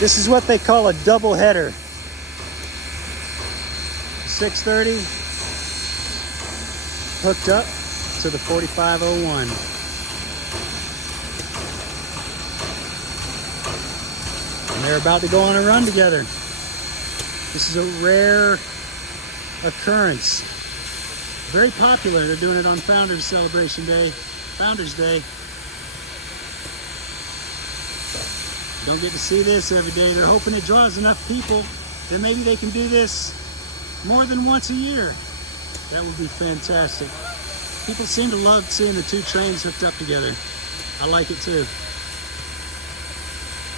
This is what they call a double header. 630 hooked up to the 4501. And they're about to go on a run together. This is a rare occurrence. Very popular. They're doing it on Founders Celebration Day, Founders Day. Don't get to see this every day. They're hoping it draws enough people that maybe they can do this more than once a year. That would be fantastic. People seem to love seeing the two trains hooked up together. I like it too.